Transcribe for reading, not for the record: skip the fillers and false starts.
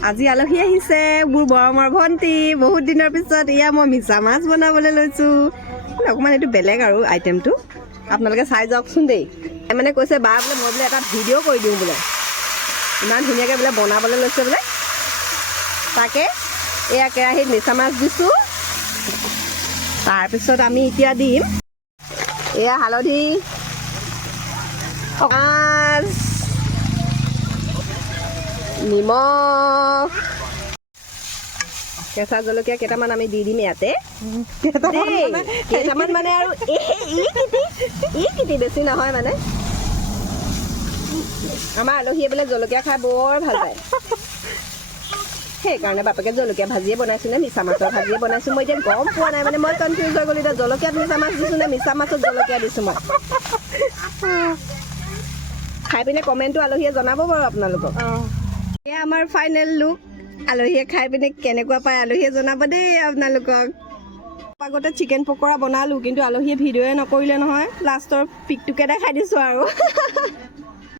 আজি আলহী আহিছে মোৰ বৰমৰ ভণ্টি বহুত দিনৰ পিছত এয়া মই মিছা মাছ বনাবলৈ লৈছোঁ অকণমান এইটো বেলেগ আৰু আইটেমটো আপোনালোকে চাই যাওকচোন দেই মানে কৈছে বা বোলে মই বোলে এটা ভিডিঅ' কৰি দিওঁ বোলে ইমান ধুনীয়াকৈ বোলে বনাবলৈ লৈছে বোলে তাকে এয়া কেৰাহীত মিছা মাছ দিছোঁ তাৰপিছত আমি এতিয়া দিম এয়া হালধি মাছ নিমখ কেঁচা জলকীয়া কেইটামান আমি দি দিম ইয়াতে কেইটামান মানে আৰু ই কিটি বেছি নহয় মানে আমাৰ আলহীয়ে বোলে জলকীয়া খাই বৰ ভাল পায় সেইকাৰণে বাপেকে জলকীয়া ভাজিয়ে বনাইছোঁ নে মিছা মাছৰ ভাজিয়ে বনাইছোঁ মই এতিয়া গম পোৱা নাই মানে মই কনফিউজ হৈ গ'লোঁ এতিয়া জলকীয়াত মিছা মাছ দিছোঁ নে মিছা মাছত জলকীয়া দিছোঁ মই খাই পিনে কমেণ্টটো আলহীয়ে জনাব বাৰু আপোনালোকক এয়া আমাৰ ফাইনেল লুক আলহীয়ে খাই পিনে কেনেকুৱা পায় আলহীয়ে জনাব দেই আপোনালোকক আগতে চিকেন পকৰা বনালোঁ কিন্তু আলহীয়ে ভিডিঅ'য়ে নকৰিলে নহয় লাষ্টৰ পিকটোকে দেখাই দিছোঁ আৰু